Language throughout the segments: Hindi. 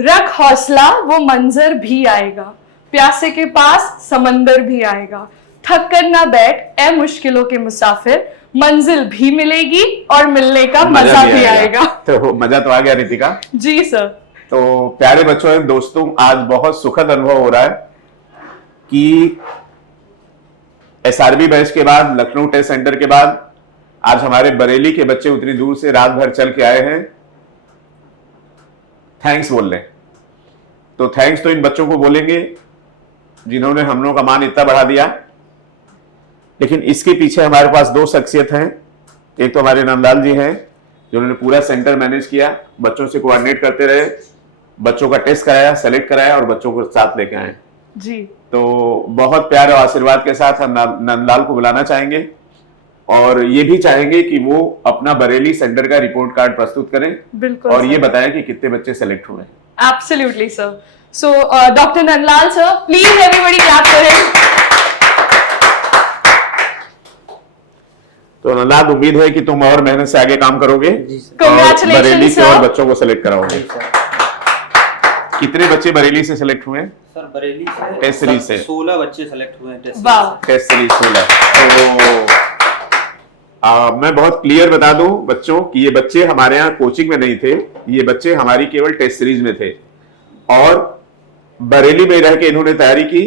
रख हौसला वो मंजर भी आएगा, प्यासे के पास समंदर भी आएगा, थक कर ना बैठ ए मुश्किलों के मुसाफिर, मंजिल भी मिलेगी और मिलने का मजा भी आएगा। तो मजा तो आ गया रितिका जी सर। तो प्यारे बच्चों एवं दोस्तों, आज बहुत सुखद अनुभव हो रहा है कि एसआरबी बैच के बाद, लखनऊ टेस्ट सेंटर के बाद आज हमारे बरेली के बच्चे उतनी दूर से रात भर चल के आए हैं। थैंक्स बोल लें तो थैंक्स तो इन बच्चों को बोलेंगे जिन्होंने हम लोगों का मान इतना बढ़ा दिया, लेकिन इसके पीछे हमारे पास दो शख्सियत हैं। एक तो हमारे नंदलाल जी हैं जिन्होंने पूरा सेंटर मैनेज किया, बच्चों से कोऑर्डिनेट करते रहे, बच्चों का टेस्ट कराया, सेलेक्ट कराया और बच्चों को साथ लेके आए जी। तो बहुत प्यार और आशीर्वाद के साथ हम नंदलाल को बुलाना चाहेंगे और ये भी चाहेंगे कि वो अपना बरेली सेंटर का रिपोर्ट कार्ड प्रस्तुत करें। बिल्कुल और ये बताएं कि कितने बच्चे सेलेक्ट हुए। Absolutely sir. So doctor Nandlal sir, please everybody clap करें। तो नंदलाल, उम्मीद है कि तुम और मेहनत से आगे काम करोगे और बरेली से और बच्चों को सेलेक्ट कराओगे। कितने बच्चे बरेली से सेलेक्ट हुए? सर बरेली से टेस्ट सीरीज से 16 बच्चे सेलेक्ट हुए हैं। Test series 16। तो मैं बहुत क्लियर बता दूं बच्चों कि ये बच्चे हमारे यहाँ कोचिंग में नहीं थे, ये बच्चे हमारी केवल टेस्ट सीरीज में थे और बरेली में रह के इन्होंने तैयारी की,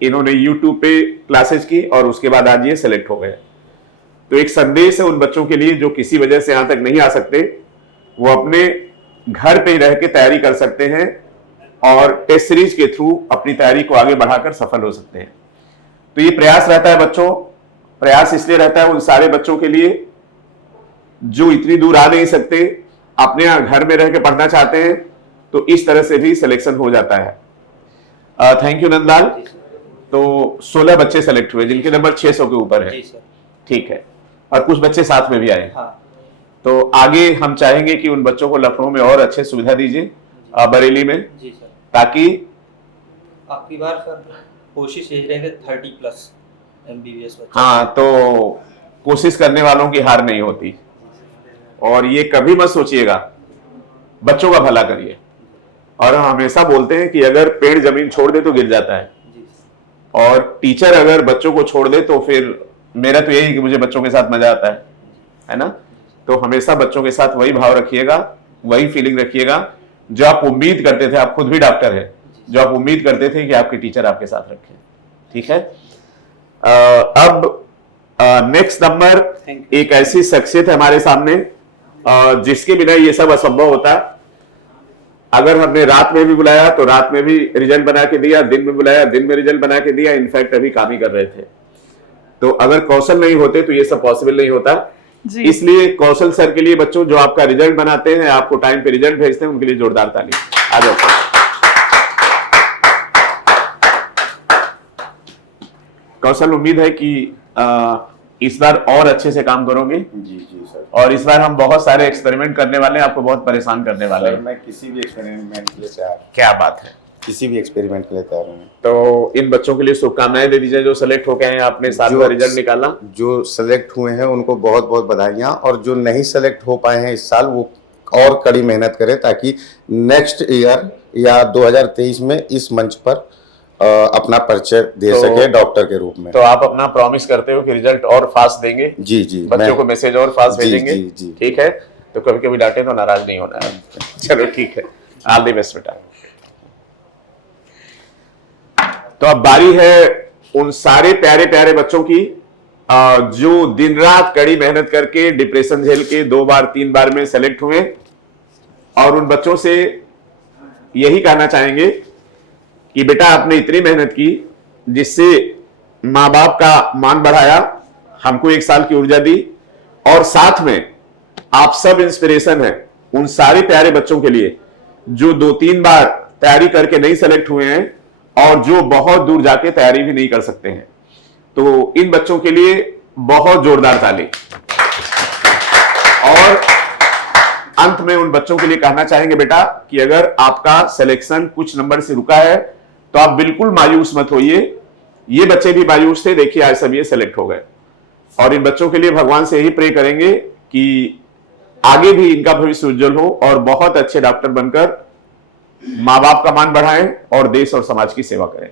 इन्होंने यूट्यूब पे क्लासेस की और उसके बाद आज ये सेलेक्ट हो गए। तो एक संदेश है उन बच्चों के लिए जो किसी वजह से यहां तक नहीं आ सकते, वो अपने घर पे रह के तैयारी कर सकते हैं और टेस्ट सीरीज के थ्रू अपनी तैयारी को आगे बढ़ाकर सफल हो सकते हैं। तो ये प्रयास रहता है बच्चों, प्रयास इसलिए रहता है उन सारे बच्चों के लिए जो इतनी दूर आ नहीं सकते, अपने घर में रह के पढ़ना चाहते हैं, तो इस तरह से भी सिलेक्शन हो जाता है। Thank you Nandlal. तो 16 बच्चे सेलेक्ट हुए जिनके नंबर 600 के ऊपर है। ठीक है, और कुछ बच्चे साथ में भी आए। हाँ। तो आगे हम चाहेंगे कि उन बच्चों को लखनऊ में और अच्छे सुविधा दीजिए, बरेली में। जी सर। ताकि आपकी बार सर कोशिश यही रहेगी 30+ MBBS बच्चे। हाँ, तो कोशिश करने वालों की हार नहीं होती और ये कभी मत सोचिएगा, बच्चों का भला करिए। और हम हमेशा बोलते हैं कि अगर पेड़ जमीन छोड़ दे तो गिर जाता है और टीचर अगर बच्चों को छोड़ दे तो फिर मेरा तो यही कि मुझे बच्चों के साथ मजा आता है ना। तो हमेशा बच्चों के साथ वही भाव रखिएगा, वही फीलिंग रखिएगा जो आप उम्मीद करते थे। आप खुद भी डॉक्टर है, जो आप उम्मीद करते थे कि आपके टीचर आपके साथ रखें। ठीक है। अब नेक्स्ट नंबर एक ऐसी शख्सियत है हमारे सामने जिसके बिना ये सब असंभव होता। अगर हमने रात में भी बुलाया तो रात में भी रिजल्ट बना के दिया, दिन में बुलाया दिन में रिजल्ट बना के दिया। इनफैक्ट अभी काम ही कर रहे थे। तो अगर कौशल नहीं होते तो ये सब पॉसिबल नहीं होता। इसलिए कौशल सर के लिए बच्चों जो आपका रिजल्ट बनाते हैं, आपको टाइम पे रिजल्ट भेजते हैं, उनके लिए जोरदार ताली। आ जाओ। कौशल, उम्मीद है कि इस बार और अच्छे से काम करोगे। जी जी सर। और इस बार हम बहुत सारे एक्सपेरिमेंट करने वाले हैं, आपको बहुत परेशान करने वाले हैं। मैं किसी भी एक्सपेरिमेंट के लिए तैयार। क्या बात है, किसी भी एक्सपेरिमेंट के लिए तैयार हूँ। तो इन बच्चों के लिए शुभकामनाएं दे दीजिए जो सेलेक्ट हो गए हैं, आपने साल का रिजल्ट निकाला। जो सेलेक्ट हुए हैं उनको बहुत बहुत बधाइयाँ, और जो नहीं सेलेक्ट हो पाए हैं इस साल वो और कड़ी मेहनत करें ताकि नेक्स्ट ईयर या 2023 में इस मंच पर अपना परिचय दे सके डॉक्टर के रूप में। तो आप अपना प्रॉमिस करते हो कि रिजल्ट और फास्ट देंगे? जी जी, बच्चों को मैसेज और फास्ट भेजेंगे। जी जी, ठीक है। तो कभी कभी डांटे तो नाराज नहीं होना है। चलो ठीक है, ऑल द बेस्ट बेटा। तो अब बारी है उन सारे प्यारे प्यारे बच्चों की जो दिन रात कड़ी मेहनत करके डिप्रेशन झेल के 2 बार 3 बार में सेलेक्ट हुए। और उन बच्चों से यही कहना चाहेंगे कि बेटा आपने इतनी मेहनत की जिससे माँ बाप का मान बढ़ाया, हमको 1 साल की ऊर्जा दी, और साथ में आप सब इंस्पिरेशन है उन सारे प्यारे बच्चों के लिए जो 2-3 बार तैयारी करके नहीं सेलेक्ट हुए हैं और जो बहुत दूर जाके तैयारी भी नहीं कर सकते हैं। तो इन बच्चों के लिए बहुत जोरदार ताली। और अंत में उन बच्चों के लिए कहना चाहेंगे बेटा कि अगर आपका सिलेक्शन कुछ नंबर से रुका है तो आप बिल्कुल मायूस मत होइए। ये बच्चे भी मायूस थे, देखिए आज सब ये सेलेक्ट हो गए। और इन बच्चों के लिए भगवान से यही प्रे करेंगे कि आगे भी इनका भविष्य उज्जवल हो और बहुत अच्छे डॉक्टर बनकर माँ बाप का मान बढ़ाएं और देश और समाज की सेवा करें।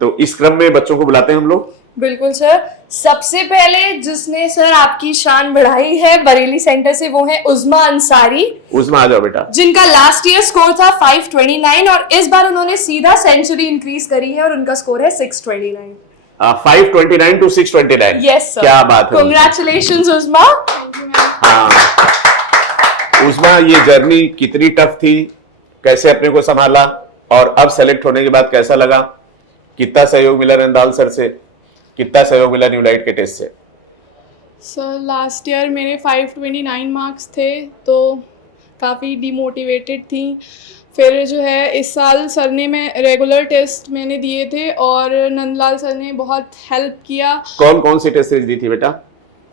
तो इस क्रम में बच्चों को बुलाते हैं हम लोग। बिल्कुल सर। सबसे पहले जिसने सर आपकी शान बढ़ाई है बरेली सेंटर से, वो है उज़्मा अंसारी, उज़्मा आ जाओ बेटा। जिनका लास्ट ईयर स्कोर था 529 और इस बार उन्होंने सीधा सेंचुरी इंक्रीज करी है और उनका स्कोर है 629। 529 to 629। यस सर, क्या बात है। कांग्रेचुलेशंस उज़्मा। हाँ, उज़्मा ये जर्नी कितनी टफ थी, कैसे अपने को संभाला और अब सेलेक्ट होने के बाद कैसा लगा, कितना सहयोग मिला रंदाल सर से, कितना सहयोग मिला न्यूलाइट के टेस्ट से? सर लास्ट ईयर मेरे 529 मार्क्स थे तो काफ़ी डिमोटिवेटेड थी। फिर जो है इस साल सर ने मैं रेगुलर टेस्ट मैंने दिए थे और नंदलाल सर ने बहुत हेल्प किया। कौन कौन सी टेस्ट सीरीज दी थी बेटा?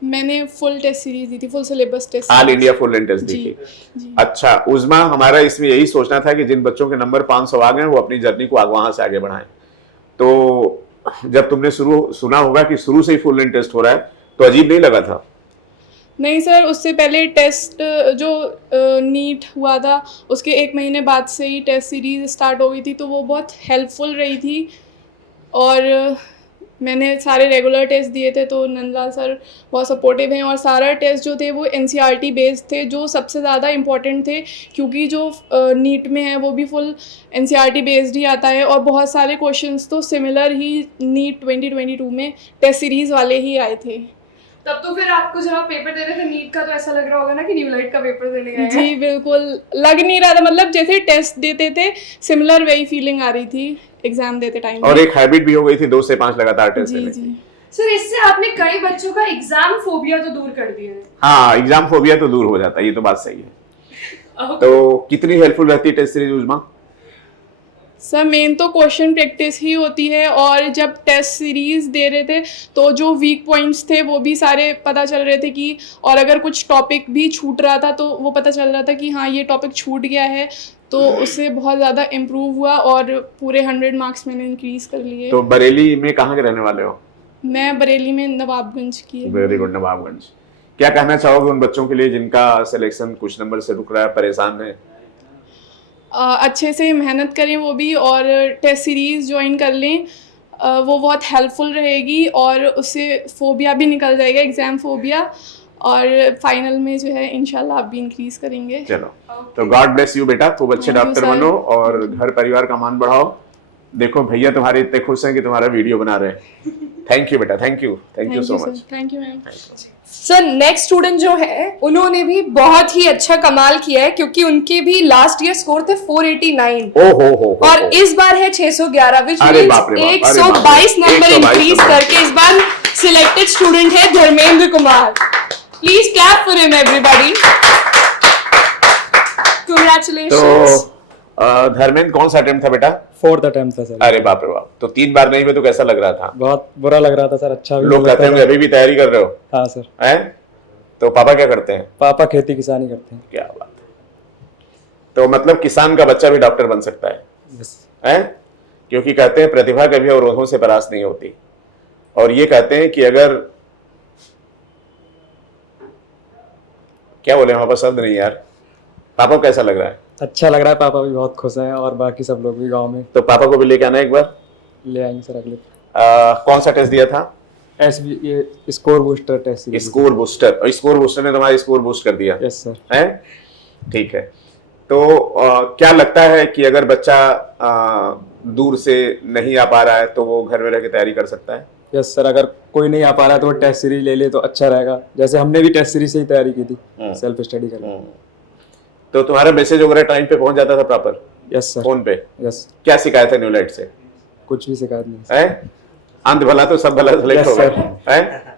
मैंने फुल टेस्ट सीरीज दी थी, full syllabus test all India full and test दी जी, थी। जी। अच्छा उज़्मा, हमारा इसमें यही सोचना था कि जिन बच्चों के नंबर 500 आ गए वो अपनी जर्नी को वहां से आगे बढ़ाएं। तो जब तुमने सुना होगा कि शुरू से ही फुल एंड टेस्ट हो रहा है तो अजीब नहीं लगा था? नहीं सर, उससे पहले टेस्ट जो नीट हुआ था उसके 1 महीने बाद से ही टेस्ट सीरीज स्टार्ट हो गई थी, तो वो बहुत हेल्पफुल रही थी। और मैंने सारे रेगुलर टेस्ट दिए थे तो नंदलाल सर बहुत सपोर्टिव हैं और सारा टेस्ट जो थे वो NCERT बेस्ड थे, जो सबसे ज़्यादा इम्पॉर्टेंट थे क्योंकि जो नीट में है वो भी फुल NCERT बेस्ड ही आता है और बहुत सारे क्वेश्चंस तो सिमिलर ही नीट 2022 में टेस्ट सीरीज़ वाले ही आए थे। तब तो फिर आपको जब आप पेपर दे रहे थे नीट का तो ऐसा लग रहा होगा ना कि न्यूलाइट का पेपर देने गए हैं। जी बिल्कुल, लग नहीं रहा था, मतलब जैसे टेस्ट देते थे सिमिलर वही फीलिंग आ रही थी एग्जाम देते टाइम। और एक हैबिट भी हो गई थी 2 से 5 लगातार टेस्ट जी देने जी की। सर इससे आपने कई बच्चों का एग्जाम फोबिया तो दूर कर दिया है। हाँ, एग्जाम फोबिया तो दूर हो जाता है, ये तो बात सही है। तो कितनी हेल्पफुल रहती है टेस्ट सीरीज उज़्मा? सर मेन तो क्वेश्चन प्रैक्टिस ही होती है और जब टेस्ट सीरीज दे रहे थे तो जो वीक पॉइंट्स थे वो भी सारे पता चल रहे थे कि, और अगर कुछ टॉपिक भी छूट रहा था तो वो पता चल रहा था कि हाँ ये टॉपिक छूट गया है, तो उससे बहुत ज़्यादा इम्प्रूव हुआ और पूरे 100 मार्क्स मैंने इंक्रीज कर लिए। तो बरेली में कहाँ के रहने वाले हो? मैं बरेली में नवाबगंज की। Very good, Nawabganj. क्या कहना चाहोगे उन बच्चों के लिए जिनका सिलेक्शन कुछ नंबर से रुक रहा है, परेशान है? अच्छे से मेहनत करें वो भी और टेस्ट सीरीज़ ज्वाइन कर लें, वो बहुत हेल्पफुल रहेगी और उससे फोबिया भी निकल जाएगा, एग्ज़ाम फोबिया, और फाइनल में जो है इंशाल्लाह आप भी इंक्रीज करेंगे। चलो, तो गॉड ब्लेस यू बेटा, खूब अच्छे Thank you, डॉक्टर sir. बनो और घर परिवार का मान बढ़ाओ। देखो भैया तुम्हारे इतने खुश हैं कि तुम्हारा वीडियो बना रहे हैं। थैंक यू बेटा, thank you so much. Thank you ma'am. Sir next student जो है उन्होंने भी बहुत ही अच्छा कमाल किया है क्योंकि उनके भी लास्ट ईयर स्कोर थे 489 हो और इस बार है 611 विच अरे मींस बाप रे बाप, अरे बाप रे, 122 नंबर 122 इंक्रीज नंबर। करके इस बार सिलेक्टेड स्टूडेंट है Dharmendra Kumar. Please clap for him everybody. Congratulations. तो धर्मेंद्र कौन सा अटेम्प्ट था बेटा? 4th अटेम्प्ट था सर। अरे बाप रे बाप, तो 3 बार नहीं हुए तो कैसा लग रहा था? बहुत बुरा लग रहा था सर। अच्छा भी लोग लग कहते रहा हैं था। अभी भी तैयारी कर रहे हो? हाँ सर। हैं? तो पापा क्या करते हैं? पापा खेती किसानी करते हैं। क्या बात है। तो मतलब किसान का बच्चा भी डॉक्टर बन सकता है, यस। हैं? क्योंकि कहते हैं प्रतिभा कभी अवरोधों से परास्त नहीं होती, और ये कहते हैं कि अगर, क्या बोले पापा, शब्द नहीं यार। पापा को कैसा लग रहा है? अच्छा लग रहा है, पापा भी बहुत खुश हैं और बाकी सब लोग भी गांव में। तो पापा को भी लेके आना एक बार। ले आएंगे सर अगले। कौन सा टेस्ट दिया था? ये score booster test series. Score booster, और स्कोर बूस्टर ने तुम्हारा स्कोर बूस्ट कर दिया? Yes sir. है, ठीक है। तो क्या लगता है कि अगर बच्चा दूर से नहीं आ पा रहा है तो वो घर में रह के तैयारी कर सकता है? यस सर, अगर कोई नहीं आ पा रहा है तो वो टेस्ट सीरीज ले ले तो अच्छा रहेगा। जैसे हमने भी टेस्ट सीरीज से ही तैयारी की थी, सेल्फ स्टडी करके। तो तुम्हारा मैसेज वगैरह टाइम पे पहुंच जाता था प्रॉपर? Yes sir. फोन पे? यस। क्या शिकायत है न्यूलाइट से? कुछ भी शिकायत नहीं है? अंत भला तो सब भला सेलेक्ट Yes, हो गए, है?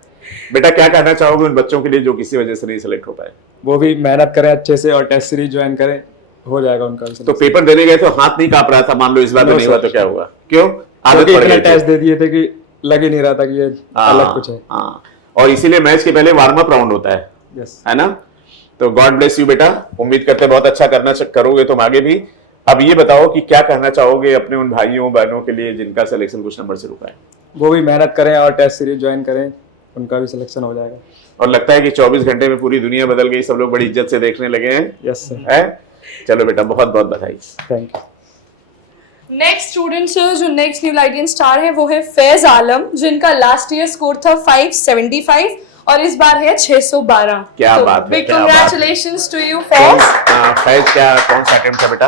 बेटा क्या कहना चाहोगे उन बच्चों के लिए जो किसी वजह से नहीं सेलेक्ट हो पाए? वो भी मेहनत करें अच्छे से और टेस्ट सीरीज ज्वाइन करें, हो जाएगा उनका भी। तो पेपर देने गए तो हाथ नहीं कांप रहा था, मान लो इस बार No, नहीं हुआ sir. तो क्या हुआ? क्यों? आदत क्योंकि पड़ इतना गई थी। टेस्ट दे दिए थे कि लग ही नहीं रहा था कि ये अलग कुछ है। हाँ, और इसीलिए मैच के पहले वार्म अप राउंड होता है, यस। है ना? तो गॉड ब्लेस यू बेटा, उम्मीद करते हैं बहुत अच्छा करोगे तुम आगे भी। अब ये बताओ कि क्या कहना चाहोगे अपने उन भाइयों बहनों के लिए जिनका सिलेक्शन कुछ नंबर से रुका है? वो भी मेहनत करें और टेस्ट सीरीज ज्वाइन करें, उनका भी सिलेक्शन हो जाएगा। और लगता है कि 24 घंटे में पूरी दुनिया बदल गई, सब लोग बड़ी इज्जत से देखने लगे हैं, यस सर। है? चलो बेटा, बहुत बहुत बधाई। Thank you. Next student sir, जो नेक्स्ट न्यू लाइडियन स्टार है वो है फैज आलम, जिनका लास्ट ईयर स्कोर था 575 और इस बार है 612। क्या बात है, बिग क्या बात है। Congratulations to you Faiz. Faiz क्या कौन सा अटेम्प्ट था बेटा?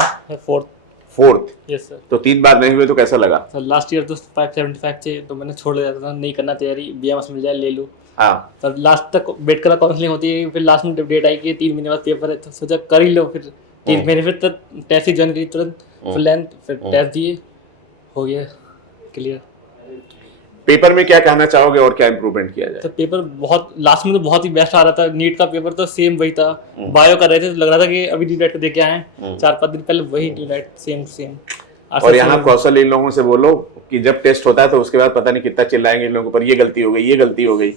फोर्थ। Yes sir. तो 3 बार नहीं हुए तो कैसा लगा? सर लास्ट ईयर तो 575 थे, तो मैंने छोड़ दिया था, नहीं करना तैयारी, BMS मिल जाए ले लूँ। हाँ, सर लास्ट तक वेट करा, काउंसलिंग होती है, फिर लास्ट में डेट आई कि 3 महीने बाद पेपर है, तो सोचा कर ही लो। फिर 3 महीने फिर तक टेस्ट ही ज्वाइन करी तुरंत, फिर लेंथ, फिर टेस्ट दिए, हो गया क्लियर। पेपर में क्या कहना चाहोगे और क्या इंप्रूवमेंट किया जाए? तो पेपर बहुत लास्ट में तो बहुत ही बेस्ट आ रहा था। नीट का पेपर तो सेम वही था, बायो कर रहे थे तो लग रहा था कि अभी नीट को दे के आए हैं, 4-5 दिन पहले वही नीट सेम। और यहाँ कौशल इन लोगों से बोलो कि जब टेस्ट होता है तो उसके बाद पता नहीं कितना चिल्लाएंगे इन लोगों पर, ये गलती हो गई, ये गलती हो गई।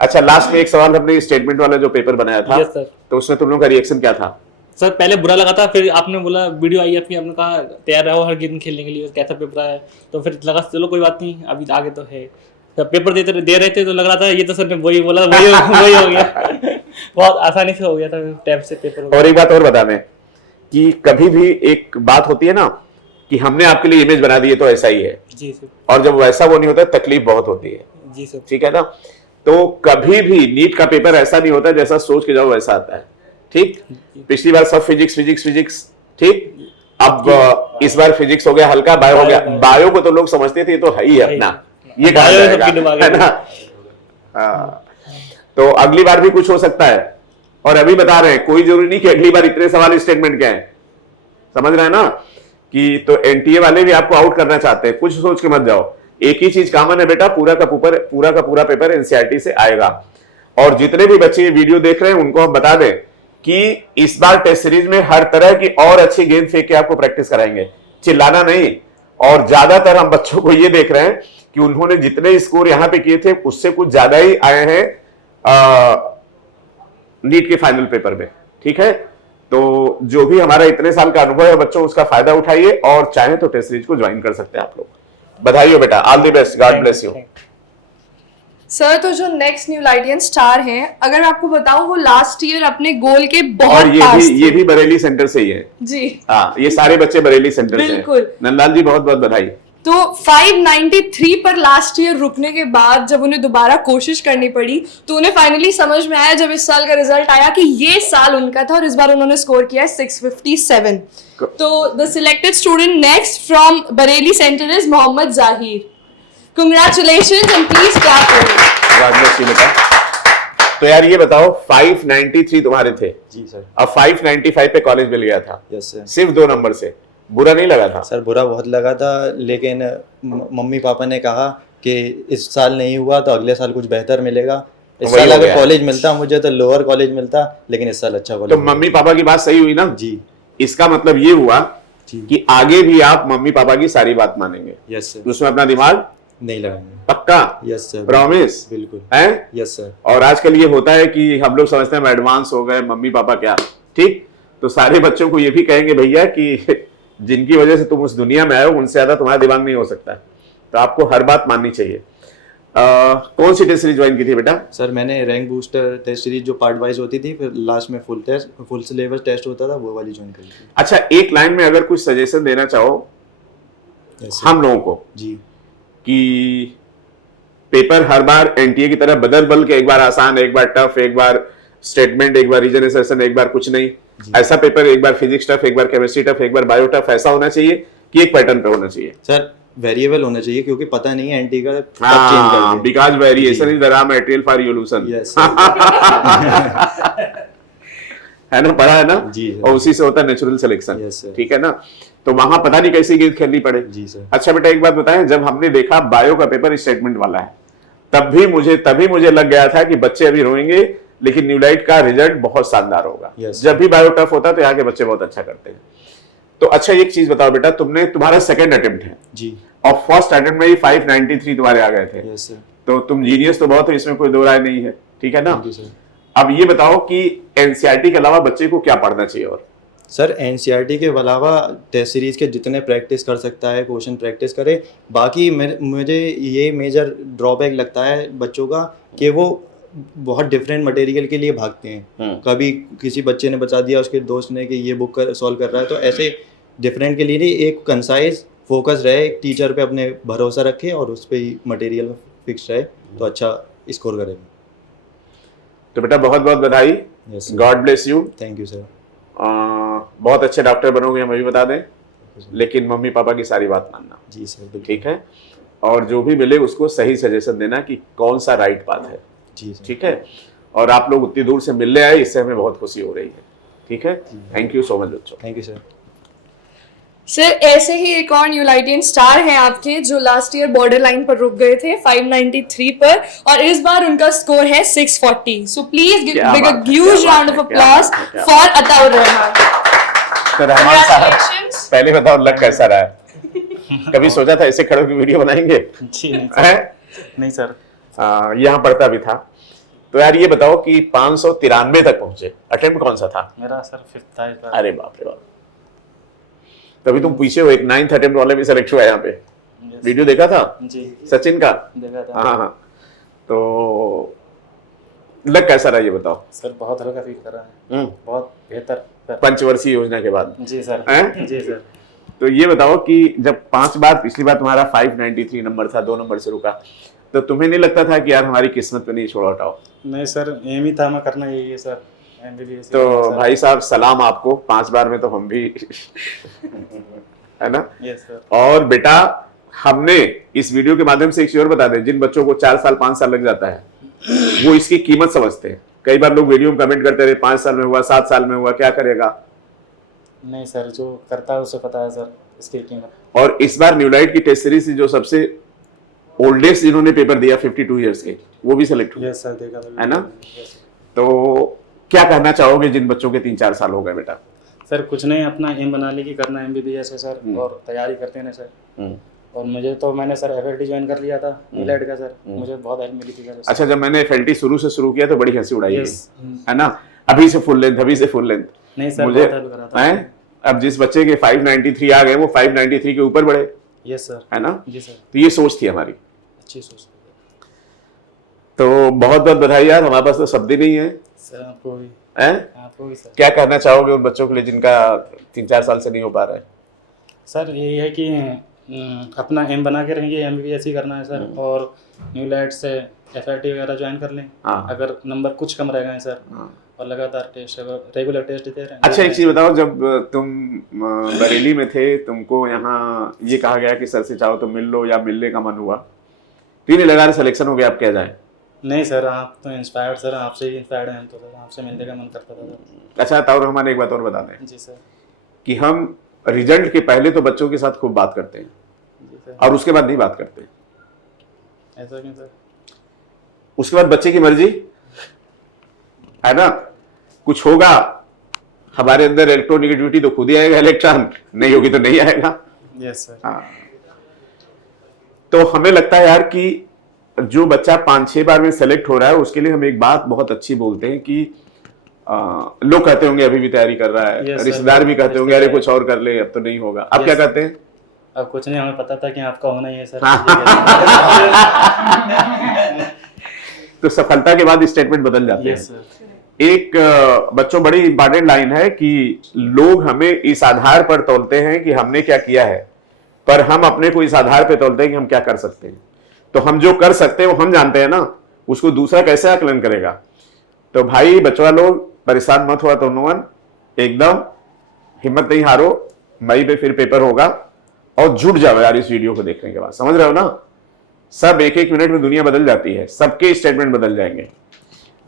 अच्छा, लास्ट में एक सवाल, हमने स्टेटमेंट वाला जो पेपर बनाया था, यस सर। तो उसमें तुम लोगों का रिएक्शन क्या था? सर पहले बुरा लगा था, फिर आपने बोला वीडियो आई आपकी, आपने कहा तैयार रहो हर गेम खेलने के लिए, कैसा पेपर आया, तो फिर लगा चलो कोई बात नहीं, अभी आगे तो है। तो पेपर दे रहे थे तो लग रहा था ये तो सर ने वही बोला, वही हो गया। बहुत आसानी से हो गया था, टाइम से पेपर हो गया। और एक बात और बता दें कि कभी भी एक बात होती है ना कि हमने आपके लिए इमेज बना दी है तो ऐसा ही है, जी सर। और जब वैसा वो नहीं होता तकलीफ बहुत होती है। जी सर। ठीक है ना? तो कभी भी नीट का पेपर ऐसा नहीं होता जैसा सोच के जाओ वैसा आता है। ठीक, पिछली बार सब फिजिक्स, ठीक, अब इस बार फिजिक्स हो गया हल्का, बायो हो गया। बायो को तो लोग समझते थे ये तो है ही अपना, ये कहा बायो जाएगा, सबके दिमाग में। है ना? हाँ। तो अगली बार भी कुछ हो सकता है, और अभी बता रहे हैं कोई जरूरी नहीं कि अगली बार इतने सवाल स्टेटमेंट के हैं, समझ रहे हैं ना? कि तो एनटीए वाले भी आपको आउट करना चाहते हैं, कुछ सोच के मत जाओ। एक ही चीज कॉमन है बेटा, पूरा का पूरा पेपर एनसीईआरटी से आएगा। और जितने भी बच्चे ये वीडियो देख रहे हैं उनको हम बता दें कि इस बार टेस्ट सीरीज में हर तरह की और अच्छी गेंद फेंक के आपको प्रैक्टिस कराएंगे, चिल्लाना नहीं। और ज्यादातर हम बच्चों को ये देख रहे हैं कि उन्होंने जितने स्कोर यहां पे किए थे उससे कुछ ज्यादा ही आए हैं नीट के फाइनल पेपर में। ठीक है, तो जो भी हमारा इतने साल का अनुभव है बच्चों, उसका फायदा उठाइए, और चाहे तो टेस्ट सीरीज को ज्वाइन कर सकते हैं आप लोग। बधाई हो बेटा, all the best, God bless you. Sir, तो जो नेक्स्ट न्यू लाइडियन स्टार हैं, अगर आपको बताऊं वो लास्ट ईयर अपने गोल के बहुत और पास ये भी बरेली सेंटर से ही है जी। हाँ, ये सारे बच्चे बरेली सेंटर से हैं। बिल्कुल। नंदलाल जी बहुत बहुत बधाई। तो 593 पर लास्ट ईयर रुकने के बाद जब उन्हें दोबारा कोशिश करनी पड़ी तो उन्हें फाइनली समझ में आया जब इस साल का रिजल्ट आया कि ये साल उनका था, और इस बार उन्होंने स्कोर किया है 657। तो the selected student next from Bareilly centre is Mohammad Zahir. Congratulations and please clap for him. God bless you बेटा। तो यार ये बताओ, 593 तुम्हारे थे, जी सर। अब 595 पे कॉलेज मिल गया था, यस सर। सिर्फ 2 नंबर से। बुरा नहीं लगा था? सर बुरा बहुत लगा था, लेकिन मम्मी पापा ने कहा कि इस साल नहीं हुआ तो अगले साल कुछ बेहतर मिलेगा। इस वही साल हो अगर गया। कॉलेज मिलता मुझे तो लोअर कॉलेज मिलता, लेकिन इस साल अच्छा तो कॉलेज मम्मी पापा की बात सही हुई ना? जी। इसका मतलब ये हुआ जी। कि आगे भी आप मम्मी पापा की सारी बात मानेंगे, यस सर। उसमें अपना दिमाग नहीं लगाएंगे। पक्का? Yes sir. प्रॉमिस? बिल्कुल। है? Yes sir. और आजकल ये होता है कि हम लोग समझते हैं हम एडवांस हो गए, मम्मी पापा क्या, ठीक, तो सारे बच्चों को ये भी कहेंगे भैया कि जिनकी वजह से तुम उस दुनिया में आए हो उनसे ज्यादा तुम्हारा दिमाग नहीं हो सकता, तो आपको हर बात माननी चाहिए। कौन सी टेस्ट सीरीज ज्वाइन की थी बेटा? सर मैंने रैंक बूस्टर टेस्ट सीरीज जो पार्ट वाइज होती थी, फिर लास्ट में फुल सिलेबस टेस्ट होता था, वो वाली ज्वाइन करी थी। अच्छा, एक लाइन में अगर कुछ सजेशन देना चाहो यस सर। हम लोगों को जी। कि पेपर हर बार एनटीए की तरह बदल के एक बार आसान, एक बार टफ, एक बार स्टेटमेंट, एक बार रीजन, एक बार कुछ नहीं, ऐसा पेपर एक बार फिजिक्स टफ, एक बार केमिस्ट्री टफ, एक बार बायो टफ, ऐसा होना चाहिए कि एक पैटर्न पे होना चाहिए? सर वेरिएबल होना चाहिए, क्योंकि पता नहीं है एनटी का कब चेंज कर दे। Because variation is the raw material for evolution. Yes है ना, पढ़ा है ना? जी सर। और उसी से होता है नेचुरल सिलेक्शन। Yes sir. ठीक है ना? तो वहां पता नहीं कैसी गेंद खेलनी पड़े। जी सर। अच्छा बेटा, एक बात बताएं, जब हमने देखा बायो का पेपर स्टेटमेंट वाला है, तभी मुझे लग गया था कि बच्चे अभी रोएंगे, लेकिन न्यूलाइट का रिजल्ट बहुत शानदार होगा। Yes. जब भी बायो टफ होता है तो यहाँ के बच्चे बहुत अच्छा करते हैं। तो अच्छा, एक चीज बताओ बेटा, तुम्हारा सेकंड अटेम्प्ट है जी। और फर्स्ट अटेम्प्ट में ही 593 तुम्हारे आ गए थे, यस सर। तो तुम जीनियस तो बहुत हो, इसमें कोई दो राय नहीं है। ठीक है ना? Thank you sir. अब ये बताओ कि एनसीईआरटी के अलावा बच्चे को क्या पढ़ना चाहिए? और सर एनसीईआरटी के अलावा टेस्ट सीरीज के जितने प्रैक्टिस कर सकता है क्वेश्चन प्रैक्टिस करे। बाकी मुझे ये मेजर ड्रॉबैक लगता है बच्चों का कि वो बहुत डिफरेंट मटेरियल के लिए भागते हैं। कभी किसी बच्चे ने बता दिया उसके दोस्त ने कि ये बुक सॉल्व कर रहा है, तो ऐसे डिफरेंट के लिए नहीं, एक कंसाइज फोकस रहे, एक टीचर पे अपने भरोसा रखे और उस पर ही मटेरियल फिक्स रहे तो अच्छा स्कोर करेगा। तो बेटा बहुत बहुत बधाई, yes God bless you. Thank you sir. बहुत अच्छे डॉक्टर बनोगे हम अभी बता दें, लेकिन मम्मी पापा की सारी बात मानना, जी सर बिल्कुल। ठीक है? और जो भी मिले उसको सही सजेशन देना कि कौन सा राइट पाथ है, जी सर। ठीक है? और आप लोग उतनी दूर से मिलने आए, इससे हमें बहुत खुशी हो रही है, ठीक है? थैंक यू सो मच बच्चों। Thank you sir. सर ऐसे ही एक और न्यूलाइटियन स्टार हैं आपके जो लास्ट ईयर बॉर्डर लाइन पर रुक गए थे 593 पर, और इस बार उनका स्कोर है 640। सो प्लीज गिव क्या बिग बात है, ह्यूज क्या राउंड बात ऑफ है, क्या अप्लॉज बात है, क्या फॉर अताउर रहमान। तो रहमान साहब Congratulations. पहले बताओ लग कैसा रहा है? कभी सोचा था ऐसे खड़े होकर वीडियो बनाएंगे? जी नहीं हैं? नहीं सर। यहाँ पढ़ता भी था। तो यार ये बताओ कि 593 तक पहुंचे, अटेम्प्ट कौन सा था? मेरा सर 5th था इस बार। अरे बाप रे बाप, तभी तुम पीछे हो। एक 9th अटेम्प्ट वाले भी सेलेक्ट हुआ यहाँ पे, Yes, वीडियो देखा था जी सचिन का? देखा था। हाँ हाँ। तो लग कैसा रहा ये बताओ? सर बहुत हल्का फील कर रहा है, बहुत बेहतर सर। पंचवर्षीय योजना के बाद जी सर। हैं? जी सर। तो ये बताओ कि जब 5 बार, पिछली बार तुम्हारा 593 नंबर था, 2 नंबर से रुका, तो तुम्हें नहीं लगता था कि यार हमारी किस्मत पे नहीं छोड़ा हटाओ? नहीं सर, एम ही था, मैं करना यही है सर, MBBS। तो भाई साहब सलाम आपको, 5 बार में तो हम भी है ना? Yes sir. और बेटा हमने इस वीडियो के माध्यम से एक चीज और बता दें, जिन बच्चों को 4 साल 5 साल लग जाता है वो इसकी कीमत समझते हैं। कई बार लोग वीडियो में कमेंट करते रहे 5 साल में हुआ, 7 साल में हुआ, क्या करेगा? नहीं सर, जो करता है उसे पता है सर इसकी कीमत। और इस बार न्यूलाइट की टेस्ट सीरीज से जो सबसे ओल्डेस्ट जिन्होंने पेपर दिया 52 इयर्स के, वो भी सेलेक्ट हुए, यस सर, देखा था है ना? Yes, sir। तो क्या कहना चाहोगे जिन बच्चों के 3-4 साल हो गए बेटा? सर कुछ नहीं, अपना एम बना ली कि करना MBBS है सर, और तैयारी करते हैं सर। और मुझे तो, मैंने सर FLT ज्वाइन कर लिया था न्यूलाइट का सर, मुझे बहुत हेल्प मिली थी सर। अच्छा, जब मैंने FLT शुरू किया तो बड़ी हंसी उड़ाई Yes। है ना? अभी से फुल लेंथ, अभी से फुल लेंथ। नहीं सर, मुझे बहुत हेल्प करा था। हैं? अब जिस बच्चे के 593 आ गए वो 593 के ऊपर बढ़े, यस सर। है ना? जी सर। तो ये सोच थी हमारी। अच्छी सोच। तो बहुत बहुत बधाई यार, हमारे पास तो शब्द ही नहीं है। सर आपको भी, हैं? आपको भी सर। क्या कहना चाहोगे उन बच्चों के लिए जिनका 3-4 साल से नहीं हो पा रहा है? सर यही है कि अपना एम बना के रहेंगे, MBBS ही करना है सर, और न्यूलाइट से FLT वगैरह ज्वाइन कर लें। हाँ। अगर नंबर कुछ कम रह गए सर, और लगातार टेस्ट, रेगुलर टेस्ट देते रहें। अच्छा एक चीज बताओ, जब तुम बरेली में थे, तुमको यहाँ ये कहा गया कि सर से चाहो तो मिल लो, या मिलने का मन हुआ, तो ये नहीं लगा सिलेक्शन हो गया, आप क्या जाए? नहीं सर, आप तो इंस्पायर्ड सर, आपसे ही इंस्पायर्ड हैं हम तो सर, आपसे मिलने का मन करता था सर। अच्छा ताउर रहमान, एक बात और बता दें जी सर। कि हम रिजल्ट के पहले तो बच्चों के साथ खूब बात करते हैं जी सर। और उसके बाद नहीं बात करते। ऐसा क्यों सर? उसके बाद बच्चे की मर्जी है ना, कुछ होगा हमारे अंदर इलेक्ट्रोनिगेटिविटी तो खुद ही आएगा, इलेक्ट्रॉन नहीं होगी तो नहीं आएगा। Yes sir. हाँ। तो हमें लगता है यार कि जो बच्चा 5-6 बार में सेलेक्ट हो रहा है उसके लिए हम एक बात बहुत अच्छी बोलते हैं कि लोग कहते होंगे अभी भी तैयारी कर रहा है, Yes, sir। रिश्तेदार भी कहते होंगे अरे कुछ और कर ले, अब तो नहीं होगा। आप क्या कहते हैं? अब कुछ नहीं, हमें पता था कि आपका होना ही है सर। तो सफलता के बाद स्टेटमेंट बदल जाते यस हैं। सर। एक बच्चों बड़ी इंपॉर्टेंट लाइन है कि लोग हमें इस आधार पर तौलते हैं कि हमने क्या किया है, पर हम अपने को इस आधार पर तौलते हैं कि हम क्या कर सकते हैं। तो हम जो कर सकते हैं वो हम जानते हैं ना, उसको दूसरा कैसे आकलन करेगा? तो भाई बच्चा लोग परेशान मत हुआ, तो एकदम हिम्मत नहीं हारो, मई पे फिर पेपर होगा, और जुट जाओ यार इस वीडियो को देखने के बाद, समझ रहे हो ना? सब 1-1 मिनट में दुनिया बदल जाती है, सबके स्टेटमेंट बदल जाएंगे।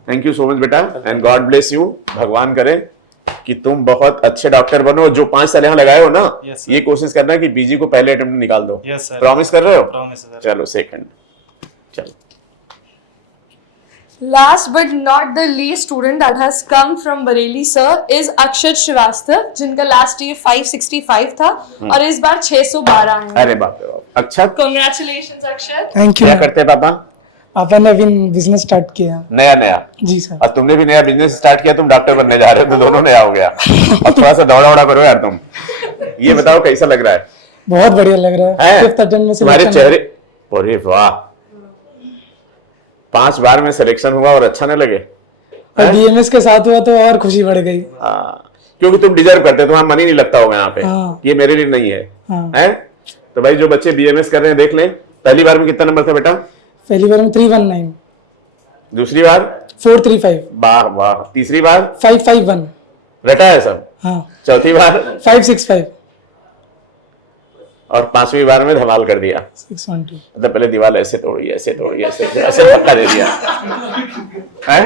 थैंक यू सो मच बेटा, एंड गॉड ब्लेस यू। भगवान करे कि तुम बहुत अच्छे डॉक्टर बनो। जो 5 साल यहाँ लगाए हो ना, Yes, sir। ये कोशिश करना कि बीजी को पहले अटेम्प्ट में निकाल दो। Yes, sir। प्रॉमिस कर रहे हो? Promise sir. चलो सेकंड, चलो। Last but not the least student that has come from Bareilly sir is Akshat Shrivastava, जिनका लास्ट ईयर 565 था और इस बार 612 है। अरे बाप रे बाप, अच्छा Congratulations अक्षत। Thank you. क्या करते हैं पापा? पापा ने अभी बिजनेस स्टार्ट किया। नया जी सर। और तुमने भी नया बिजनेस स्टार्ट किया, तुम डॉक्टर बनने जा रहे हो, तो दोनों नया हो गया। और थोड़ा सा दौड़ा करो यार तुम। ये बताओ कैसा लग रहा है? बहुत बढ़िया लग रहा है। हैं? 5th अटेम्प्ट में तुम्हारे selection चेहरे, अरे वाह, 5 बार में सिलेक्शन हुआ और अच्छा नहीं लगे? और बीएमएस के साथ हुआ तो और खुशी बढ़ गई। हाँ, क्योंकि तुम डिजर्व करते, तुम्हारा मन ही नहीं लगता होगा यहाँ पे। हाँ। ये मेरे लिए नहीं है, हाँ। है? तो भाई जो बच्चे बीएमएस कर रहे हैं देख लें। पहली बार में कितना नंबर था बेटा? पहली बार में 319, दूसरी बार 435, वाह वाह, तीसरी बार 551, रटा है सब, हाँ चौथी बार 565, और 5वीं बार में धमाल कर दिया। 612। मतलब पहले दीवार ऐसे तोड़ी, ऐसे तोड़ी, ऐसे ऐसे धक्का दे दिया है?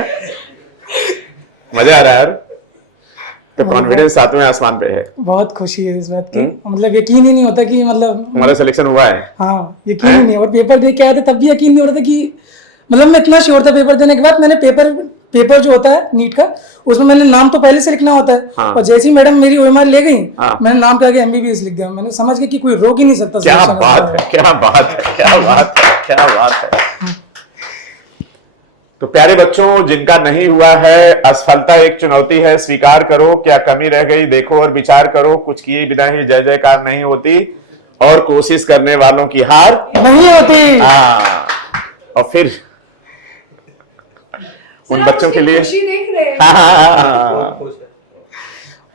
मजा आ रहा है यार। तो कॉन्फिडेंस 7वें आसमान पे है। बहुत खुशी है इस बात की, मतलब यकीन ही नहीं होता कि मतलब हमारा सिलेक्शन हुआ है। हाँ यकीन ही नहीं। और पेपर दे के आए थे तब भी यकीन नहीं हो रहा था कि मतलब मैं इतना श्योर था पेपर देने के बाद। मैंने पेपर जो होता है नीट का, उसमें मैंने नाम तो पहले से लिखना होता है। हाँ। और जैसे ही मैडम मेरी ओएमआर ले गई, हाँ। मैंने नाम के आगे एमबीबीएस लिख दिया। मैंने समझ गया कि कोई रोक ही नहीं सकता। क्या selection बात होता है, क्या बात है, क्या बात है, क्या बात है। तो प्यारे बच्चों, जिनका नहीं हुआ है, असफलता एक चुनौती है, स्वीकार करो। क्या कमी रह गई देखो और विचार करो। कुछ किए बिना ही जय जयकार नहीं होती, और कोशिश करने वालों की हार नहीं होती। हाँ, और फिर उन बच्चों के लिए खुशी देख रहे हैं। हाँ,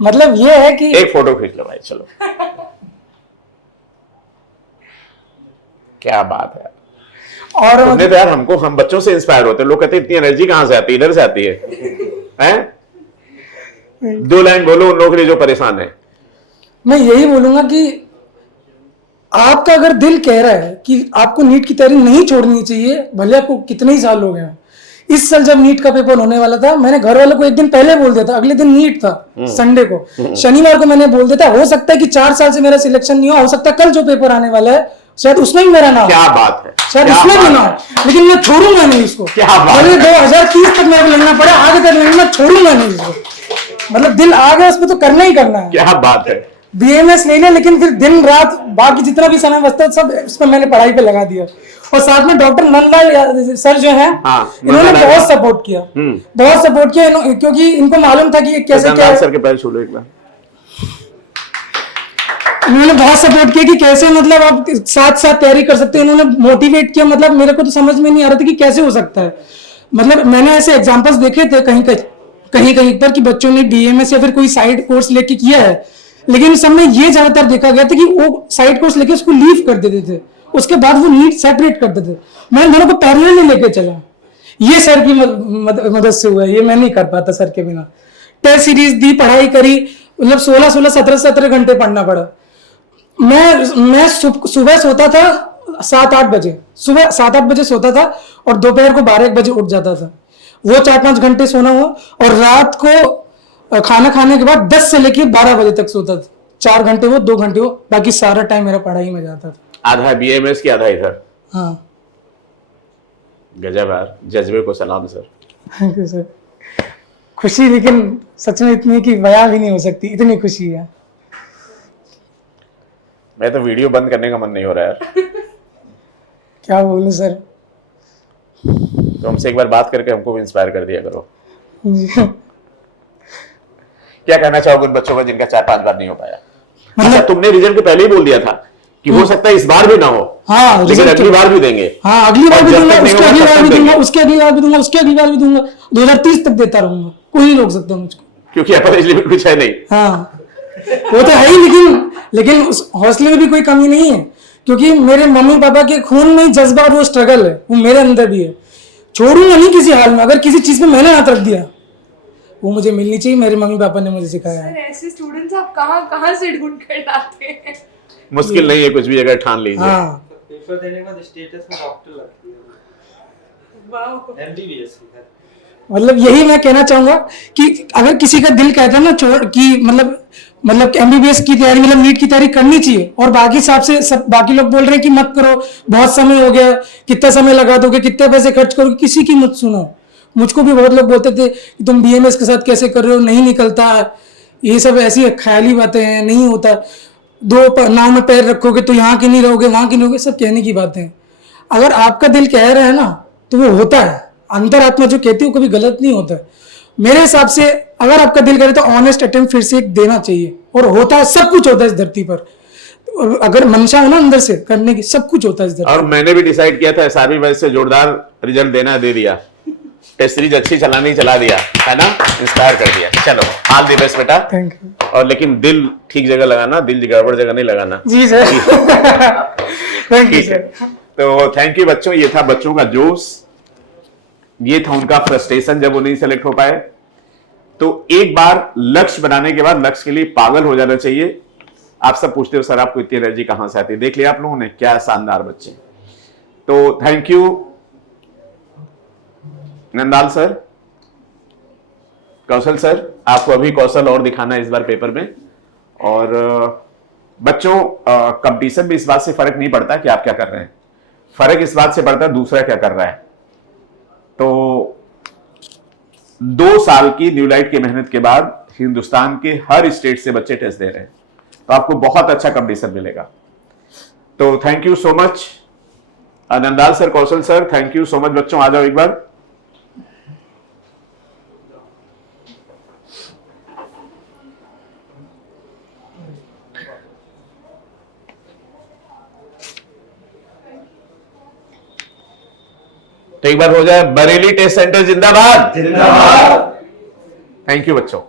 मतलब ये है कि एक फोटो खींच लो भाई, चलो। क्या बात है। और तुमने तो यार हमको, हम बच्चों से इंस्पायर होते हैं। लोग कहते हैं इतनी एनर्जी कहां से आती है? इधर से आती है, हैं? 2 लाइन बोलो उन लोगों के लिए जो परेशान है। मैं यही बोलूंगा कि आपका अगर दिल कह रहा है कि आपको नीट की तैयारी नहीं छोड़नी चाहिए, भले आपको कितने ही साल हो गए हैं। इस साल जब नीट का पेपर होने वाला था, मैंने घर वालों को एक दिन पहले बोल दिया था। अगले दिन नीट था, संडे को। शनिवार को मैंने बोल दिया था, हो सकता है कि 4 साल से मेरा सिलेक्शन नहीं हो सकता कल जो पेपर आने वाला है शायद उसमें भी मेरा नाम हो। क्या बात है, शायद क्या उसमें भी बात ना है। हो, लेकिन मैं छोड़ूंगा नहीं इसको। क्या बात भले है। 2030 तक मेरे को लगना पड़ा, आगे तक लगना, मैं छोड़ूंगा नहीं इसको। मतलब दिल आ गया उसमें तो करना ही करना है। क्या बात है। बीएमएस ले लिया, लेकिन फिर दिन रात बाकी जितना भी समय बचता है सब इसमें मैंने पढ़ाई पे लगा दिया। और साथ में डॉक्टर नंदलाल सर जो है, हाँ, इन्होंने नंदलाल। बहुत सपोर्ट किया, बहुत सपोर्ट किया क्योंकि इनको मालूम था कि ये कैसे क्या। सर के पैर छू लो एक बार। इन्होंने बहुत सपोर्ट किया कि कैसे मतलब आप साथ साथ तैयारी कर सकते हैं। इन्होंने मोटिवेट किया। मतलब मेरे को तो समझ में नहीं आ रहा था कि कैसे हो सकता है। मतलब मैंने ऐसे एग्जांपल्स देखे थे कहीं पर कि बच्चों ने बीएमएस या फिर कोई साइड कोर्स लेके किया है, लेकिन सब में ये ज्यादातर देखा गया था कि वो साइड कोर्स लेके उसको लीव कर देते थे, उसके बाद वो नीट सेपरेट करते थे। मैं दोनों को पैरेलल लेके चला। ये सर की मदद से हुआ है, ये मैं नहीं कर पाता सर के बिना। टेस्ट सीरीज दी, पढ़ाई करी, मतलब 16 17 घंटे पढ़ना पड़ा। मैं सुबह सोता था 7-8 बजे, सुबह 7-8 बजे सोता था और दोपहर को 12-1 बजे उठ जाता था। वो 4-5 घंटे सोना हुआ, और रात को खाना खाने के बाद 10 से लेके 12 बजे तक सोता था। 4 घंटे वो, 2 घंटे वो, बाकी सारा टाइम मेरा पढ़ाई में जाता था। आधा बीएमएस की, आधा इधर। हाँ गजब यार, जज्बे को सलाम सर। Thank you sir. खुशी लेकिन सच में इतनी कि बयां भी नहीं हो सकती, इतनी खुशी है। मैं तो वीडियो बंद करने का मन नहीं हो रहा यार। क्या बोलूं सर। तो हमसे एक बार बात करके हमको भी इंस्पायर कर दिया करो। क्या कहना चाहोगे उन बच्चों का जिनका 4-5 बार नहीं हो पाया? अच्छा, तुमने रिजल्ट के पहले ही बोल दिया था कि हो सकता है इस बार भी ना हो, हाँ, लेकिन result अगली बार भी देंगे। हाँ, अगली बार और भी जब दूंगा, तक नहीं उसके होगा अगली तब बार तक भी दूंगा, देंगे। उसके अगली बार भी दूंगा, उसके अगली बार भी दूंगा। 2030 तक देता रहूंगा, कोई नहीं रोक सकता मुझको। क्योंकि अपर एज लिमिट कुछ है नहीं। हाँ वो तो है ही, लेकिन उस हौसले में भी कोई कमी नहीं है, क्योंकि मेरे मम्मी पापा के खून में जज्बा और वो स्ट्रगल है, वो मेरे अंदर भी है। छोड़ूंगा नहीं किसी हाल में। अगर किसी चीज में मैंने हाथ रख दिया, वो मुझे मिलनी चाहिए। मेरे मम्मी पापा ने मुझे सिखाया है। सर, ऐसे स्टूडेंट्स आप कहाँ से ढूंढ कर लाते हैं? मुश्किल नहीं है कुछ भी, अगर ठान लीजिए। हाँ पेपर देने के बाद स्टेटस में डॉक्टर लगती है, एमबीबीएस की। मतलब यही मैं कहना चाहूंगा कि अगर किसी का दिल कहता है ना छोड़ कि मतलब एमबीबीएस की तैयारी, मतलब नीट की तैयारी करनी चाहिए, और बाकी हिसाब से सब बाकी लोग बोल रहे हैं कि मत करो, बहुत समय हो गया, कितना समय लगा दोगे, कितने पैसे खर्च करोगे, किसी की मत सुनो। मुझको भी बहुत लोग बोलते थे कि तुम बीएमएस के साथ कैसे कर रहे हो, नहीं निकलता, ये सब ऐसी ख्याली बातें हैं, नहीं होता, 2 नाव में पैर रखोगे तो यहाँ के नहीं रहोगे, वहां के नहीं रहोगे, सब कहने की बातें हैं। अगर आपका दिल कह रहा है ना तो वो होता है। अंतरात्मा जो कहती है वो कभी गलत नहीं होता। मेरे हिसाब से अगर आपका दिल करे तो ऑनेस्ट अटेम्प्ट फिर से एक देना चाहिए, और होता है, सब कुछ होता है इस धरती पर। और अगर मंशा हो ना अंदर से करने की, सब कुछ होता है इस धरती और मैंने भी डिसाइड किया था एसआरबी बैच से जोरदार रिजल्ट देना दे दिया, टेस्ट सीरीज अच्छी चलानी चला दिया, है ना, इंस्पायर कर दिया। चलो ऑल द बेस्ट बेटा। थैंक यू और लेकिन दिल ठीक जगह लगाना, दिल गड़बड़ जगह नहीं लगाना। जी सर। थैंक यू ठीक है, सर। तो थैंक यू बच्चों। ये था बच्चों का जोश, ये था उनका फ्रस्ट्रेशन जब वो नहीं सेलेक्ट हो पाए। तो एक बार लक्ष्य बनाने के बाद लक्ष्य के लिए पागल हो जाना चाहिए। आप सब पूछते हो सर आपको इतनी एनर्जी कहां से आती है, देख लिया आप लोगों ने, क्या शानदार बच्चे। तो thank you Nandal sir, Kaushal sir, आपको अभी कौशल और दिखाना है इस बार पेपर में। और बच्चों कंपटीशन में इस बात से फर्क नहीं पड़ता कि आप क्या कर रहे हैं, फर्क इस बात से पड़ता है दूसरा क्या कर रहा है। तो 2 साल की न्यू लाइट की मेहनत के बाद हिंदुस्तान के हर स्टेट से बच्चे टेस्ट दे रहे हैं, तो आपको बहुत अच्छा कंपटीशन मिलेगा। तो thank you so much Nandal sir, Kaushal sir, thank you so much. बच्चों आ जाओ एक बार। तो एक बार हो जाए, बरेली टेस्ट सेंटर जिंदाबाद। जिंदाबाद। थैंक यू बच्चों।